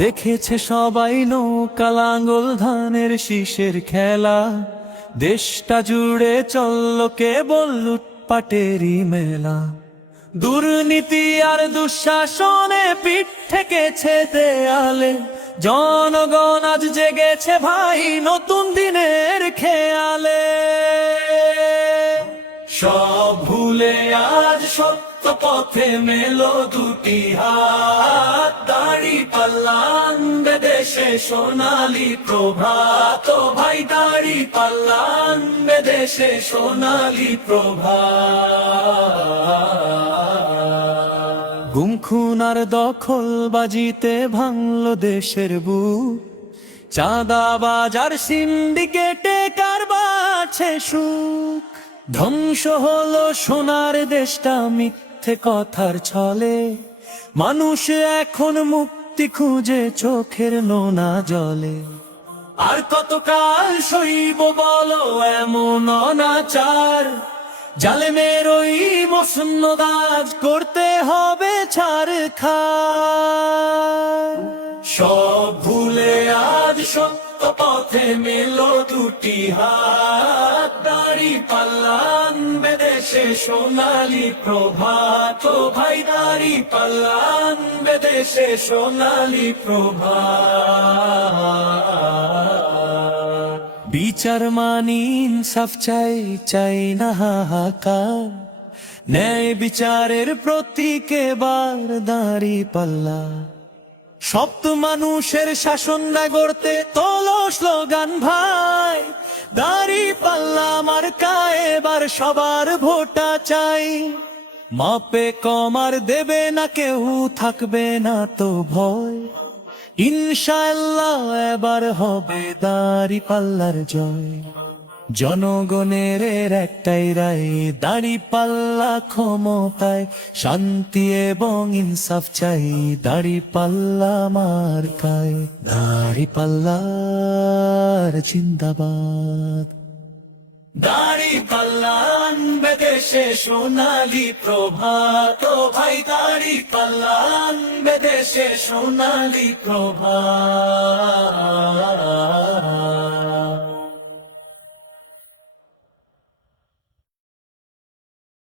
দেখেছে সবাই নৌকা লাঙ্গল ধানের শীষের খেলা, দেশটা জুড়ে চলল কেবল লুটপাটেরই মেলা। দুর্নীতি আর দুঃশাসনে পিঠ ঠেকেছে দেয়ালে, জনগণ আজ জেগেছে ভাই নতুন দিনের খেয়ালে। সব ভুলে আজ সত্য পথে মেলো দুটি হাত, দাঁড়িপাল্লা আনবে দেশে সোনালী প্রভাত। ও ভাই দাঁড়িপাল্লা আনবে দেশে সোনালী প্রভাত। গুম খুন আর দখল বাজিতে ভাঙল দেশের বুক, চাঁদাবাজ আর সিন্ডিকেটে কারবারছে সুখ। ধ্বংস হলো সোনার দেশটা মিথ্যে কথার ছলে, মানুষ এখন মুক্তি খুঁজে চোখের নোনা জলে। আর কতকাল সইব বলো এমন অনাচার, জালেমের ওই মসনদাজ করতে হবে ছারখার। সব ভুলে আজ সত্য পথে মেলো দুটি হাত, দাঁড়িপাল্লা আনবে দেশে সোনালী প্রভাত। ও ভাই দাঁড়িপাল্লা আনবে দেশে সোনালী প্রভাত। বিচার মানি ইনসাফ চাই, চাই না হাহাকার, ন্যায় বিচারের প্রতীক এবার দাঁড়িপাল্লা। সপ্ত মানুষের শাসন না গড়তে তোলো স্লোগান ভাই, দাঁড়িপাল্লা মার্কা এবার সবার ভোটা চাই। মাপে কম আর দেবে না কেউ, থাকবে না তো ভয়, ইনশাআল্লাহ এবার হবে দাঁড়িপাল্লার জয়। জনগণের একটাই রায়, দাঁড়িপাল্লা ক্ষমতায়, শান্তি এবং ইনসাফ চাই দাঁড়িপাল্লা মার্কায়। দাঁড়িপাল্লার জিন্দাবাদ। দাঁড়িপাল্লা আনবে দেশে সোনালী প্রভাত। ও ভাই দাঁড়িপাল্লা আনবে দেশে সোনালী প্রভাত।